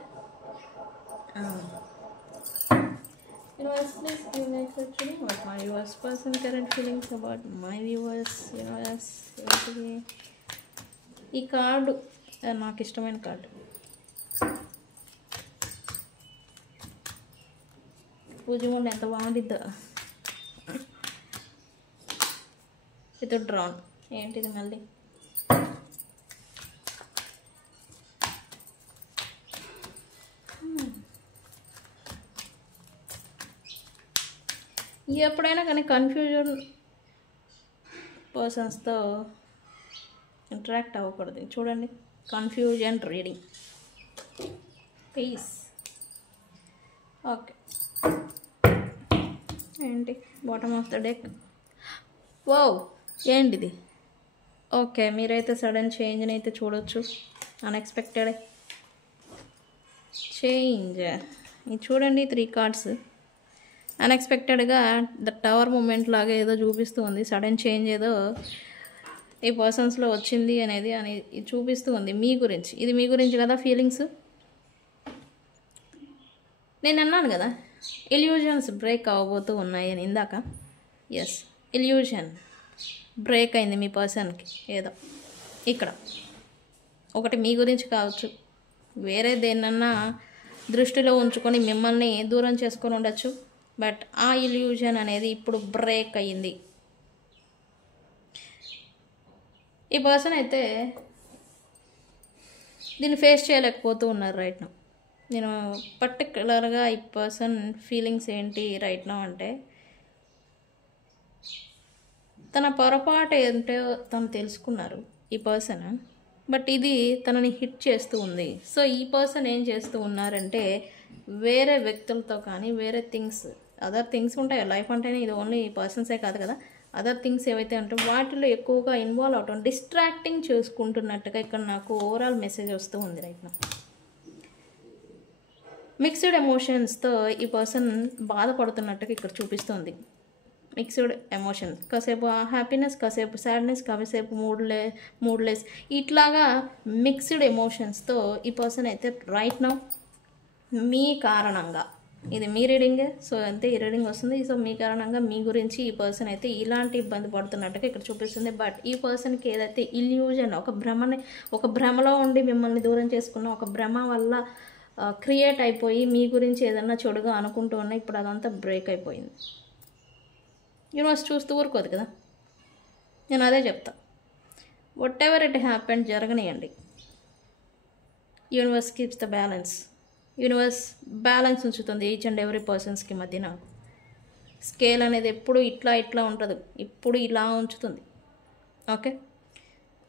Universe, please give me a reading what my viewers person current feelings about my viewers. Universe, ఈ కార్డు నాకు ఇష్టమైన కార్డు. పూజముండి ఎంత బాగుండిద్దో. ఇది డ్రాన్ ఏంటిది మళ్ళీ. ఎప్పుడైనా కానీ కన్ఫ్యూజన్ పర్సన్స్తో ఇంటరాక్ట్ అవ్వకూడదు. చూడండి, కన్ఫ్యూజన్ రీడింగ్, పీస్. ఓకే, ఏంటి bottom of the deck? Wow, ఏంటిది? ఓకే, మీరైతే సడన్ చేంజ్ని అయితే చూడవచ్చు. Unexpected change. ఇది చూడండి, 3 కార్డ్స్. అన్ఎక్స్పెక్టెడ్గా ద టవర్ మూమెంట్ లాగా ఏదో చూపిస్తూ ఉంది. సడన్ చేంజ్ ఏదో ఈ పర్సన్స్లో వచ్చింది అనేది చూపిస్తూ ఉంది మీ గురించి. ఇది మీ గురించి కదా ఫీలింగ్స్. నేను అన్నాను కదా, ఇల్యూజన్స్ బ్రేక్ అవ్వబోతూ ఉన్నాయి అని ఇందాక. ఎస్, ఇల్యూజన్ బ్రేక్ అయింది మీ పర్సన్కి. ఏదో ఇక్కడ ఒకటి మీ గురించి కావచ్చు, వేరే దేన్నన్నా దృష్టిలో ఉంచుకొని మిమ్మల్ని దూరం చేసుకొని ఉండొచ్చు. బట్ ఆ ఇల్యూజన్ అనేది ఇప్పుడు బ్రేక్ అయ్యింది. ఈ పర్సన్ అయితే దీన్ని ఫేస్ చేయలేకపోతూ ఉన్నారు రైట్ నౌ. నేను పర్టికులర్గా ఈ పర్సన్ ఫీలింగ్స్ ఏంటి రైట్ నౌ అంటే, తన పొరపాటు ఏంటో తను తెలుసుకున్నారు ఈ పర్సన్. బట్ ఇది తనని హిట్ చేస్తూ ఉంది. సో ఈ పర్సన్ ఏం చేస్తూ ఉన్నారంటే, వేరే వ్యక్తులతో కానీ వేరే థింగ్స్, అదర్ థింగ్స్ ఉంటాయి. లైఫ్ అంటేనే ఇది ఓన్లీ పర్సన్సే కాదు కదా, అదర్ థింగ్స్ ఏవైతే ఉంటాయో వాటిలో ఎక్కువగా ఇన్వాల్వ్ అవటం, డిస్ట్రాక్టింగ్ చేసుకుంటున్నట్టుగా ఇక్కడ నాకు ఓవరాల్ మెసేజ్ వస్తూ ఉంది రైట్ నౌ. మిక్స్డ్ ఎమోషన్స్తో ఈ పర్సన్ బాధపడుతున్నట్టుగా ఇక్కడ చూపిస్తుంది. మిక్స్డ్ ఎమోషన్స్, కాసేపు హ్యాపీనెస్, కాసేపు సాడ్నెస్, కాసేపు మూడ్లెస్, ఇట్లాగా మిక్స్డ్ ఎమోషన్స్తో ఈ పర్సన్ అయితే రైట్ నౌ మీ కారణంగా, ఇది మీ రీడింగే, సో అంతే ఈ రీడింగ్ వస్తుంది. సో మీ కారణంగా మీ గురించి ఈ పర్సన్ అయితే ఇలాంటి ఇబ్బంది పడుతున్నట్టుగా ఇక్కడ చూపిస్తుంది. బట్ ఈ పర్సన్కి ఏదైతే ఇల్యూజన్, ఒక భ్రమలో ఉండి మిమ్మల్ని దూరం చేసుకున్న ఒక భ్రమ వల్ల క్రియేట్ అయిపోయి మీ గురించి ఏదన్నా చెడుగా అనుకుంటూ ఉన్నా, ఇప్పుడు అదంతా బ్రేక్ అయిపోయింది. యూనివర్స్ చూస్తూ ఊరుకోదు కదా, నేను అదే చెప్తా. వాట్ ఎవర్ ఇట్ హ్యాపెన్ జరగనియండి. Universe keeps the balance. Universe balance ఉంచుతుంది ఈచ్ అండ్ ఎవ్రీ పర్సన్స్కి మధ్యన. స్కేల్ అనేది ఎప్పుడు ఇట్లా ఉండదు, ఇప్పుడు ఇలా ఉంచుతుంది. ఓకే,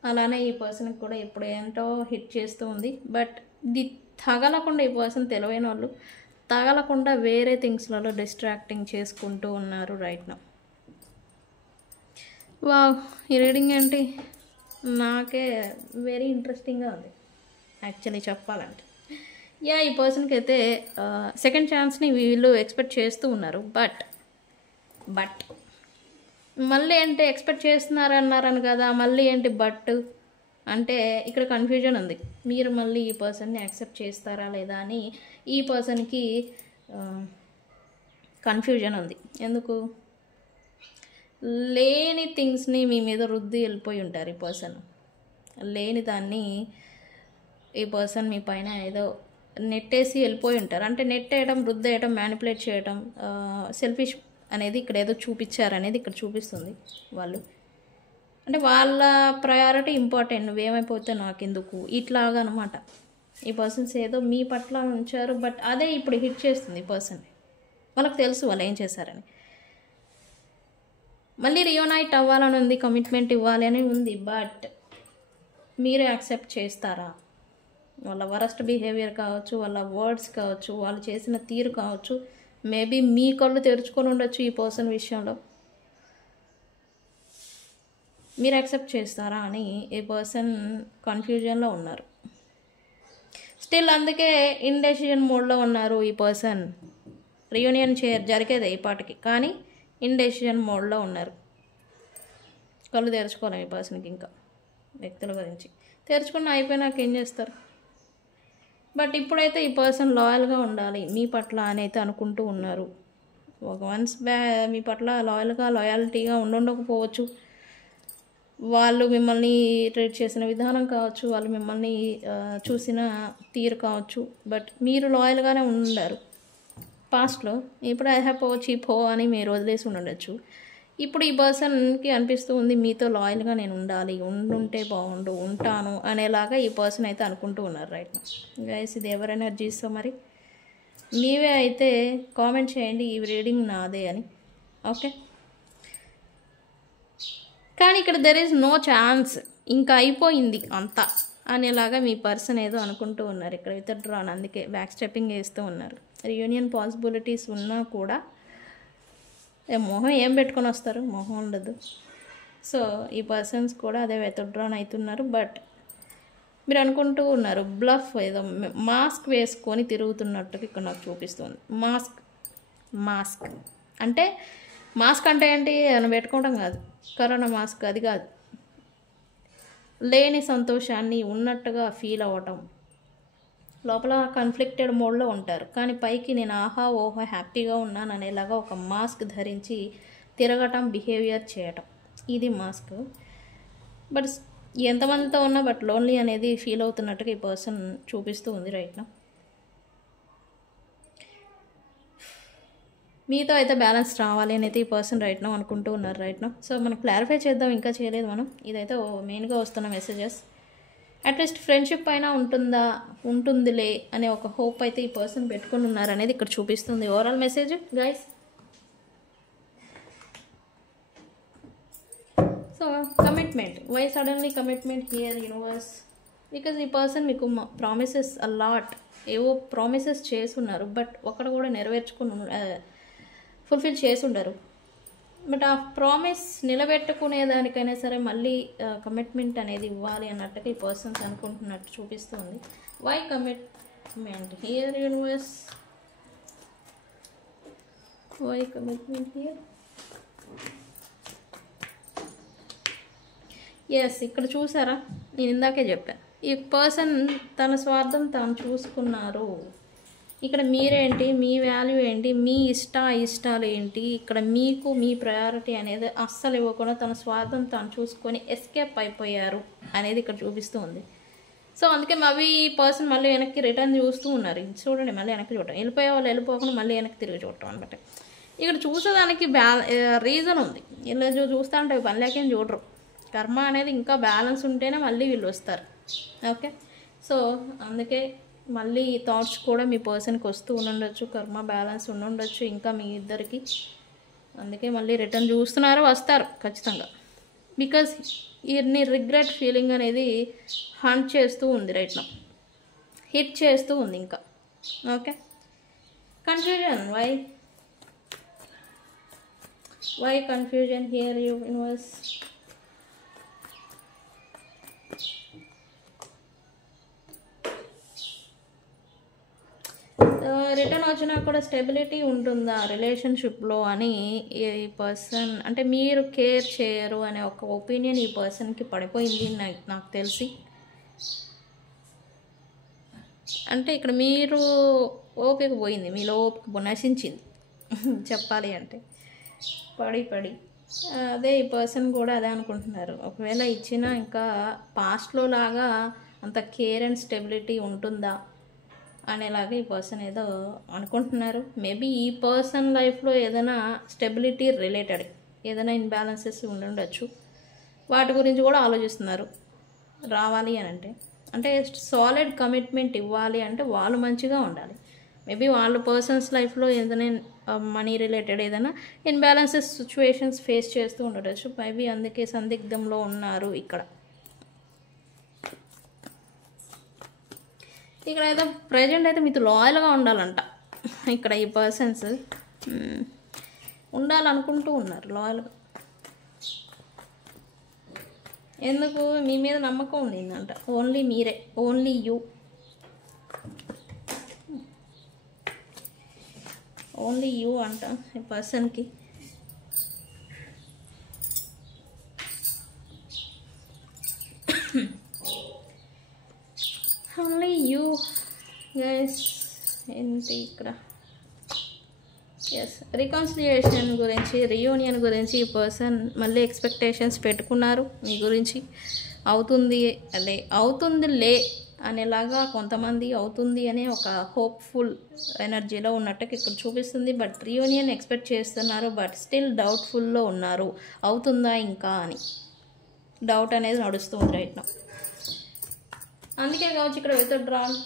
అలానే ఈ పర్సన్కి కూడా ఇప్పుడు ఏంటో హిట్ చేస్తూ ఉంది. బట్ ఇది తగలకుండా, ఈ పర్సన్ తెలివైన వాళ్ళు తగలకుండా వేరే థింగ్స్లలో డిస్ట్రాక్టింగ్ చేసుకుంటూ ఉన్నారు రైట్ నౌ. వావ్, ఈ రీడింగ్ ఏంటి, నాకే వెరీ ఇంట్రెస్టింగ్గా ఉంది యాక్చువల్లీ చెప్పాలంటే. ఈ పర్సన్కి అయితే సెకండ్ ఛాన్స్ని వీళ్ళు ఎక్స్పెక్ట్ చేస్తూ ఉన్నారు. బట్ మళ్ళీ ఏంటి ఎక్స్పెక్ట్ చేస్తున్నారన్నారని కదా, మళ్ళీ ఏంటి బట్ అంటే ఇక్కడ కన్ఫ్యూజన్ ఉంది. మీరు మళ్ళీ ఈ పర్సన్ని యాక్సెప్ట్ చేస్తారా లేదా అని ఈ పర్సన్కి కన్ఫ్యూజన్ ఉంది. ఎందుకు? లేని థింగ్స్ని మీ మీద రుద్ది వెళ్ళిపోయి ఉంటారు ఈ పర్సన్. లేని దాన్ని ఈ పర్సన్ మీ పైన ఏదో నెట్టేసి వెళ్ళిపోయి ఉంటారు. అంటే నెట్టేయడం, రుద్దేయడం, మ్యానిపులేట్ చేయడం, సెల్ఫిష్ అనేది ఇక్కడ ఏదో చూపించారనేది ఇక్కడ చూపిస్తుంది వాళ్ళు. అంటే వాళ్ళ ప్రయారిటీ ఇంపార్టెంట్, నువ్వేమైపోతే నాకెందుకు, ఇట్లాగా అనమాట. ఈ పర్సన్స్ ఏదో మీ పట్ల ఉంచారు. బట్ అదే ఇప్పుడు హిట్ చేస్తుంది ఈ పర్సన్. వాళ్ళకి తెలుసు వాళ్ళు ఏం చేశారని. మళ్ళీ రియూనైట్ అవ్వాలని ఉంది, కమిట్మెంట్ ఇవ్వాలి అని ఉంది. బట్ మీరు యాక్సెప్ట్ చేస్తారా? వాళ్ళ వరస్ట్ బిహేవియర్ కావచ్చు, వాళ్ళ వర్డ్స్ కావచ్చు, వాళ్ళు చేసిన తీరు కావచ్చు, మేబీ మీ కళ్ళు తెరుచుకొని ఉండొచ్చు ఈ పర్సన్ విషయంలో. మీరు యాక్సెప్ట్ చేస్తారా అని ఈ పర్సన్ కన్ఫ్యూజన్లో ఉన్నారు. స్టిల్ అందుకే ఇండెసిషన్ మోడ్లో ఉన్నారు ఈ పర్సన్. రియూనియన్ జరిగేదే ఈ పాటికి, కానీ ఇండెసిషన్ మోడ్లో ఉన్నారు. కళ్ళు తెరుచుకోలేము ఈ పర్సన్కి ఇంకా వ్యక్తుల గురించి. తెరుచుకున్న అయిపోయినాక ఏం చేస్తారు? బట్ ఇప్పుడైతే ఈ పర్సన్ లాయల్గా ఉండాలి మీ పట్ల అని అయితే అనుకుంటూ ఉన్నారు. వన్స్ మీ పట్ల లాయాలిటీగా ఉండకపోవచ్చు. వాళ్ళు మిమ్మల్ని ట్రీట్ చేసిన విధానం కావచ్చు, వాళ్ళు మిమ్మల్ని చూసిన తీరు కావచ్చు. బట్ మీరు లాయల్గానే ఉండారు పాస్ట్లో. ఇప్పుడు ఐ హ్యావ్ చీప్ హో అని మీరు వదిలేసి ఉండొచ్చు. ఇప్పుడు ఈ పర్సన్కి అనిపిస్తూ ఉంది మీతో లాయల్గా నేను ఉండాలి, ఉండుంటే బాగుండు, ఉంటాను అనేలాగా ఈ పర్సన్ అయితే అనుకుంటూ ఉన్నారు రైట్ నౌ. గైస్, ఇది ఎవరి ఎనర్జీస్తో మరి మీవే అయితే కామెంట్ చేయండి ఈ రీడింగ్ నాదే అని. ఓకే, కానీ ఇక్కడ దెర్ ఈజ్ నో ఛాన్స్, ఇంకా అయిపోయింది అంతా అనేలాగా మీ పర్సన్ ఏదో అనుకుంటూ ఉన్నారు ఇక్కడ విత్డ్రాన్. అందుకే బ్యాక్ స్టెప్పింగ్ వేస్తూ ఉన్నారు. రియూనియన్ పాసిబిలిటీస్ ఉన్నా కూడా మొహం ఏం పెట్టుకొని వస్తారు, మొహం ఉండదు. సో ఈ పర్సన్స్ కూడా అదే విత్డ్రాన్ అవుతున్నారు. బట్ మీరు అనుకుంటూ ఉన్నారు బ్లఫ్, ఏదో మాస్క్ వేసుకొని తిరుగుతున్నట్టుగా ఇక్కడ నాకు చూపిస్తుంది. మాస్క్ అంటే మాస్క్ అంటే ఏంటి, అని పెట్టుకోవడం కాదు, కరోనా మాస్క్ అది కాదు. లేని సంతోషాన్ని ఉన్నట్టుగా ఫీల్ అవ్వటం, లోపల కాన్ఫ్లిక్టెడ్ మోడ్లో ఉంటారు, కానీ పైకి నేను ఆహా ఓహో హ్యాపీగా ఉన్నాను అనేలాగా ఒక మాస్క్ ధరించి తిరగటం, బిహేవియర్ చేయటం, ఇది మాస్క్. బట్ ఎంతమందితో ఉన్నా బట్ లోన్లీ అనేది ఫీల్ అవుతున్నట్టుగా ఈ పర్సన్ చూపిస్తూ ఉంది రైట్ నా. మీతో అయితే బ్యాలెన్స్ రావాలి అని అయితే ఈ పర్సన్ రైట్ నా అనుకుంటూ ఉన్నారు రైట్ నా. సో మనం క్లారిఫై చేద్దాం, ఇంకా చేయలేదు మనం. ఇదైతే మెయిన్గా వస్తున్న మెసేజెస్. అట్లీస్ట్ ఫ్రెండ్షిప్ అయినా ఉంటుందిలే అనే ఒక హోప్ అయితే ఈ పర్సన్ పెట్టుకుని ఉన్నారు అనేది ఇక్కడ చూపిస్తుంది overall message guys. So commitment, why suddenly commitment here universe? Because ఈ పర్సన్ మీకు ప్రామిసెస్ అలాట్, ఏవో ప్రామిసెస్ చేస్తున్నారు, బట్ ఒకటి కూడా ఫుల్ఫిల్ చేసి ఉండరు. బట్ ఆ ప్రామిస్ నిలబెట్టుకునేదానికైనా సరే మళ్ళీ కమిట్మెంట్ అనేది ఇవ్వాలి అన్నట్టుగా ఈ పర్సన్స్ అనుకుంటున్నట్టు చూపిస్తుంది. Why commitment here universe? Why commitment here? Yes, ఇక్కడ చూసారా, నేను ఇందాకే చెప్పాను, ఈ పర్సన్ తన స్వార్థం తాను చూసుకున్నారు. ఇక్కడ మీరేంటి, మీ వాల్యూ ఏంటి, మీ ఇష్టాలు ఏంటి, ఇక్కడ మీకు మీ ప్రయారిటీ అనేది అస్సలు ఇవ్వకుండా తన స్వార్థం తాను చూసుకొని ఎస్కేప్ అయిపోయారు అనేది ఇక్కడ చూపిస్తూ ఉంది. సో అందుకే అవి ఈ పర్సన్ మళ్ళీ వెనక్కి రిటర్న్ చూస్తూ ఉన్నారు. చూడండి, మళ్ళీ వెనక్కి చూడటం, వెళ్ళిపోయే వాళ్ళు వెళ్ళిపోకుండా మళ్ళీ వెనక్కి తిరిగి చూడటం అనమాట. ఇక్కడ చూసేదానికి రీజన్ ఉంది. ఇలా చూస్తూ ఉంటే పనిలేకేం చూడరు. కర్మ అనేది ఇంకా బ్యాలెన్స్ ఉంటేనే మళ్ళీ వీళ్ళు వస్తారు. ఓకే, సో అందుకే మళ్ళీ ఈ థాట్స్ కూడా మీ పర్సన్కి వస్తూ ఉండొచ్చు, కర్మ బ్యాలెన్స్ ఉండొచ్చు ఇంకా మీ ఇద్దరికి. అందుకే మళ్ళీ రిటర్న్ చూస్తున్నారు, వస్తారు ఖచ్చితంగా. బికాజ్ ఈ రిగ్రెట్ ఫీలింగ్ అనేది హంట్ చేస్తూ ఉంది రైట్ నౌ, హిట్ చేస్తూ ఉంది ఇంకా. Okay, confusion, why confusion here universe? Return వచ్చినా కూడా స్టెబిలిటీ ఉంటుందా రిలేషన్షిప్లో అని ఈ పర్సన్, అంటే మీరు కేర్ చేయరు అనే ఒక ఒపీనియన్ ఈ పర్సన్కి పడిపోయింది నాకు తెలిసి. అంటే ఇక్కడ మీరు ఓపిక పోయింది, మీలో ఓపిక నశించింది చెప్పాలి అంటే, పడి అదే ఈ పర్సన్ కూడా అదే అనుకుంటున్నారు. ఒకవేళ ఇచ్చినా ఇంకా పాస్ట్లో లాగా అంత కేర్ అండ్ స్టెబిలిటీ ఉంటుందా అనేలాగా ఈ పర్సన్ ఏదో అనుకుంటున్నారు. మేబీ ఈ పర్సన్ లైఫ్లో ఏదైనా స్టెబిలిటీ రిలేటెడ్ ఏదైనా ఇన్బ్యాలెన్సెస్ ఉండొచ్చు, వాటి గురించి కూడా ఆలోచిస్తున్నారు. రావాలి అని అంటే సాలిడ్ కమిట్మెంట్ ఇవ్వాలి అంటే వాళ్ళు మంచిగా ఉండాలి. మేబీ వాళ్ళ పర్సన్స్ లైఫ్లో ఏదైనా మనీ రిలేటెడ్ ఏదైనా ఇన్బ్యాలెన్సెస్ సిచ్యువేషన్స్ ఫేస్ చేస్తూ ఉండవచ్చు. మేబీ అందుకే సందిగ్ధంలో ఉన్నారు ఇక్కడ. ఇక్కడ అయితే ప్రజెంట్ అయితే మీతో లాయల్గా ఉండాలంట. ఇక్కడ ఈ పర్సన్స్ ఉండాలనుకుంటూ ఉన్నారు లాయల్గా. ఎందుకు? మీ మీద నమ్మకం ఉండిందంట. ఓన్లీ మీరే, ఓన్లీ యూ, ఓన్లీ యూ అంట ఈ పర్సన్కి. Only you guys. ఏంటి ఇక్కడ? ఎస్, రికన్సిలియేషన్ గురించి, రియూనియన్ గురించి ఈ పర్సన్ మళ్ళీ ఎక్స్పెక్టేషన్స్ పెట్టుకున్నారు మీ గురించి. అవుతుందిలే అనేలాగా కొంతమంది అవుతుంది అనే ఒక హోప్ఫుల్ ఎనర్జీలో ఉన్నట్టుగా ఇక్కడ చూపిస్తుంది. బట్ రియూనియన్ ఎక్స్పెక్ట్ చేస్తున్నారు, బట్ స్టిల్ డౌట్ఫుల్లో ఉన్నారు. అవుతుందా ఇంకా అని డౌట్ అనేది నడుస్తుంది రైట్ నౌ. అందుకే కావచ్చు ఇక్కడ విత్డ్రాన్,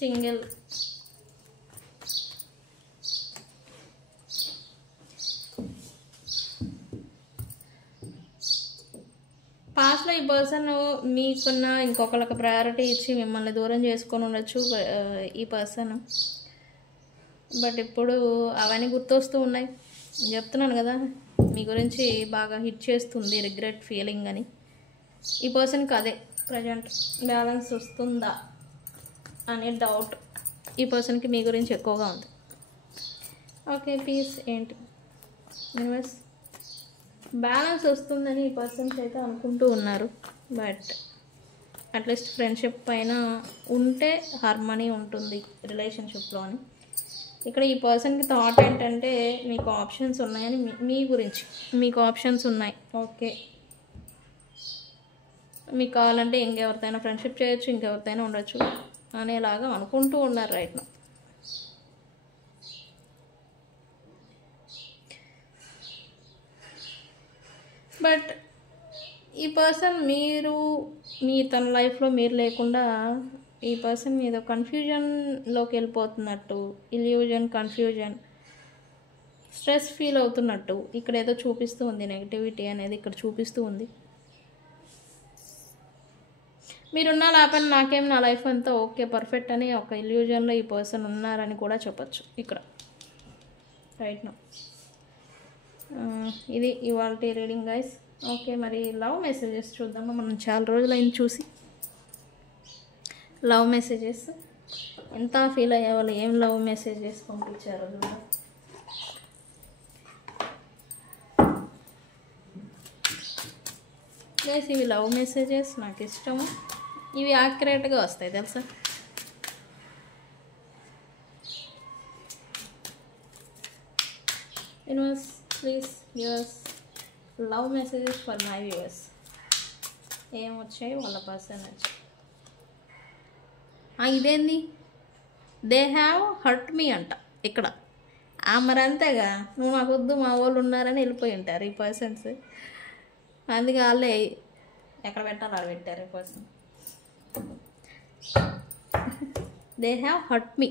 సింగిల్, పాస్ట్లో ఈ పర్సన్ మీకున్న ఇంకొకళ్ళకి ప్రయారిటీ ఇచ్చి మిమ్మల్ని దూరం చేసుకొని ఉండొచ్చు ఈ పర్సన్. బట్ ఇప్పుడు అవన్నీ గుర్తొస్తూ ఉన్నాయి. చెప్తున్నాను కదా, మీ గురించి బాగా హిట్ చేస్తుంది రిగ్రెట్ ఫీలింగ్ అని. ఈ పర్సన్కి అదే ప్రజెంట్ బ్యాలెన్స్ వస్తుందా అనే డౌట్ ఈ పర్సన్కి మీ గురించి ఎక్కువగా ఉంది. ఓకే, పీస్ ఏంటి యూనివర్స్? బ్యాలెన్స్ వస్తుందని ఈ పర్సన్స్ అయితే అనుకుంటూ ఉన్నారు. బట్ అట్లీస్ట్ ఫ్రెండ్షిప్ పైన ఉంటే హార్మనీ ఉంటుంది రిలేషన్షిప్లో అని. ఇక్కడ ఈ పర్సన్కి థాట్ ఏంటంటే మీకు ఆప్షన్స్ ఉన్నాయని, మీ గురించి మీకు ఆప్షన్స్ ఉన్నాయి. ఓకే, మీకు కావాలంటే ఇంకెవరితోనైనా ఫ్రెండ్షిప్ చేయొచ్చు, ఇంకెవరితోనైనా ఉండొచ్చు అనేలాగా అనుకుంటూ ఉన్నారు రైట్ నౌ. బట్ ఈ పర్సన్ మీ తన లైఫ్లో మీరు లేకుండా ఈ పర్సన్ మీద కన్ఫ్యూజన్లోకి వెళ్ళిపోతున్నట్టు, ఇల్యూజన్, కన్ఫ్యూజన్, స్ట్రెస్ ఫీల్ అవుతున్నట్టు ఇక్కడ ఏదో చూపిస్తూ ఉంది. నెగిటివిటీ అనేది ఇక్కడ చూపిస్తూ ఉంది. మీరున్నా లేకపోయినా నాకేం, నా లైఫ్ అంతా ఓకే పర్ఫెక్ట్ అని ఒక ఇల్యూజన్లో ఈ పర్సన్ ఉన్నారని కూడా చెప్పచ్చు ఇక్కడ రైట్ నౌ. ఇది ఇవాళ రీడింగ్ గైస్. ఓకే, మరి లవ్ మెసేజెస్ చూద్దాము. మనం చాలా రోజులైంది చూసి. లవ్ మెసేజెస్ ఎంత ఫీల్ అయ్యే వాళ్ళు ఏం లవ్ మెసేజెస్ పంపించారు గైస్. ఇవి లవ్ మెసేజెస్ నాకు ఇష్టము. ఇవి యాక్యురేట్గా వస్తాయి తెలుసా. Universe please give love messages for my viewers. ఏమొచ్చాయి వాళ్ళ పర్సన్ వచ్చి. ఇదేంది, దే హ్యావ్ హర్ట్ మీ అంట ఇక్కడ. మరి అంతేగా, నువ్వు నాకు వద్దు, మా వాళ్ళు ఉన్నారని వెళ్ళిపోయి ఉంటారు ఈ పర్సన్స్. అందుకే వాళ్ళే ఎక్కడ పెట్టాలో అక్కడ పెట్టారు ఈ person. They have hurt me.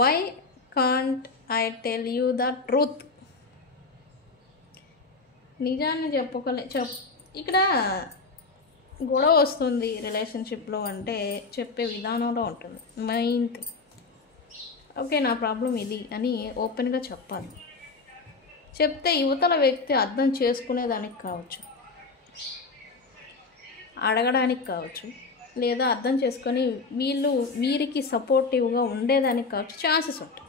Why can't I tell you the truth. నిజాన్ని ఇక్కడ గొడవ వస్తుంది రిలేషన్షిప్లో అంటే చెప్పే విధానంలో ఉంటుంది మెయిన్ థింగ్. ఓకే, నా ప్రాబ్లం ఇది అని ఓపెన్గా చెప్పాలి. చెప్తే యువతల వ్యక్తి అర్థం చేసుకునేదానికి కావచ్చు, అడగడానికి కావచ్చు, లేదా అర్థం చేసుకొని వీరికి సపోర్టివ్గా ఉండేదానికి కావచ్చు ఛాన్సెస్ ఉంటాయి.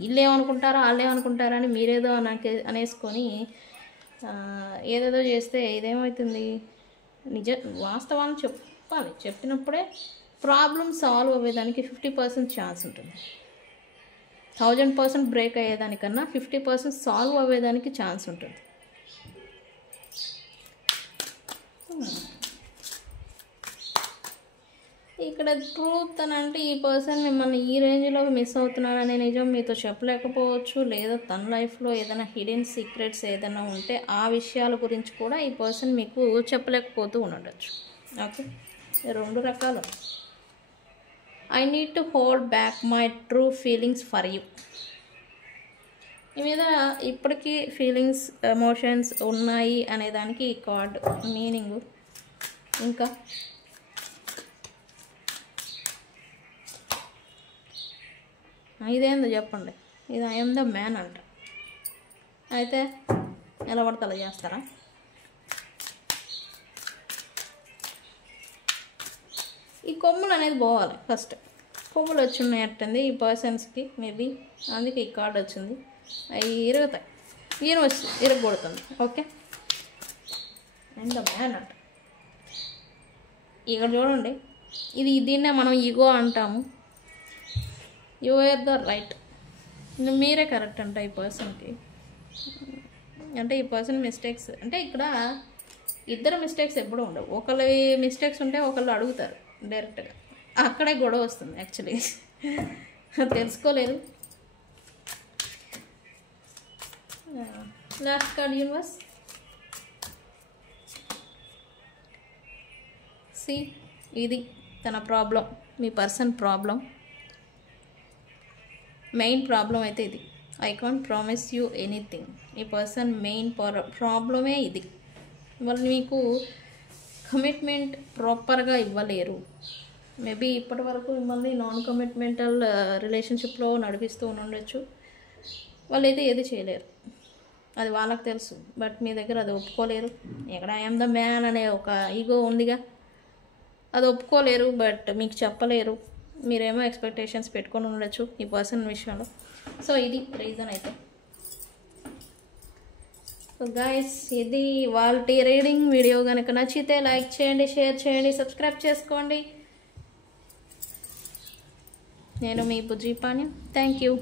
వీళ్ళు ఏమనుకుంటారా వాళ్ళు ఏమనుకుంటారా అని మీరేదో అనేసుకొని ఏదేదో చేస్తే ఇదేమవుతుంది. వాస్తవాన్ని చెప్పాలి. చెప్పినప్పుడే ప్రాబ్లం సాల్వ్ అయ్యేదానికి 50% ఛాన్స్ ఉంటుంది. 1000% బ్రేక్ అయ్యేదానికన్నా 50% సాల్వ్ అయ్యేదానికి ఛాన్స్ ఉంటుంది. ఇక్కడ ట్రూత్ అని అంటే ఈ పర్సన్ మిమ్మల్ని ఈ రేంజ్లో మిస్ అవుతున్నారనే నిజం మీతో చెప్పలేకపోవచ్చు, లేదా తన లైఫ్లో ఏదైనా హిడెన్ సీక్రెట్స్ ఏదైనా ఉంటే ఆ విషయాల గురించి కూడా ఈ పర్సన్ మీకు చెప్పలేకపోతూ ఉండొచ్చు. ఓకే, రెండు రకాలు. I need to hold back my true feelings for you. ఈ మీద ఇప్పటికీ ఫీలింగ్స్, ఎమోషన్స్ ఉన్నాయి అనేదానికి ఈ కార్డ్ మీనింగు. ఇంకా ఇదేందో చెప్పండి. ఇది ఐఎమ్ ద మ్యాన్ అంట. అయితే ఎలా పడితే అలా చేస్తారా? ఈ కొమ్ములు అనేది పోవాలి ఫస్ట్. కొమ్ములు వచ్చి ఉన్నాయట్టండి ఈ పర్సన్స్కి మేబీ, అందుకే ఈ కార్డ్ వచ్చింది. అవి ఇరుగుతాయి, యూనివర్స్ ఇరగొడుతుంది. ఓకే, ఐఎమ్ ద మ్యాన్ అంట. ఇక్కడ చూడండి, దీన్నే మనం ఈగో అంటాము. యు ఆర్ ద రైట్, మీరే కరెక్ట్ అంట ఈ పర్సన్కి. అంటే ఈ పర్సన్ మిస్టేక్స్ అంటే ఇక్కడ ఇద్దరు మిస్టేక్స్ ఎప్పుడూ ఉండవు. ఒకళ్ళ మిస్టేక్స్ ఉంటే ఒకళ్ళు అడుగుతారు డైరెక్ట్గా, అక్కడే గొడవ వస్తుంది యాక్చువల్లీ. తెలుసుకోలేదు. Last card universe. ఇది తన ప్రాబ్లం, మీ పర్సన్ ప్రాబ్లం, మెయిన్ ప్రాబ్లం అయితే ఇది. I can't promise you anything. ఈ పర్సన్ మెయిన్ ప్రాబ్లమే ఇది. వాళ్ళు మీకు కమిట్మెంట్ ప్రాపర్గా ఇవ్వలేరు. మేబీ ఇప్పటి వరకు మిమ్మల్ని నాన్ కమిట్మెంటల్ రిలేషన్షిప్లో నడిపిస్తూ ఉండొచ్చు. వాళ్ళు అయితే ఏది చేయలేరు, అది వాళ్ళకి తెలుసు. బట్ మీ దగ్గర అది ఒప్పుకోలేరు. ఎక్కడ ఐఎమ్ ద మ్యాన్ అనే ఒక ఈగో ఉందిగా, అది ఒప్పుకోలేరు. బట్ మీకు చెప్పలేరు. మీరేమో ఎక్స్పెక్టేషన్స్ పెట్టుకొని ఉండొచ్చు ఈ పర్సన్ విషయంలో. సో ఇది రీజన్ అయితే. సో గైస్, ఇది వాళ్ళ రీడింగ్ వీడియో కనుక నచ్చితే లైక్ చేయండి, షేర్ చేయండి, సబ్స్క్రైబ్ చేసుకోండి. నేను మీ బుజ్జి పాణ్యం. Thank you.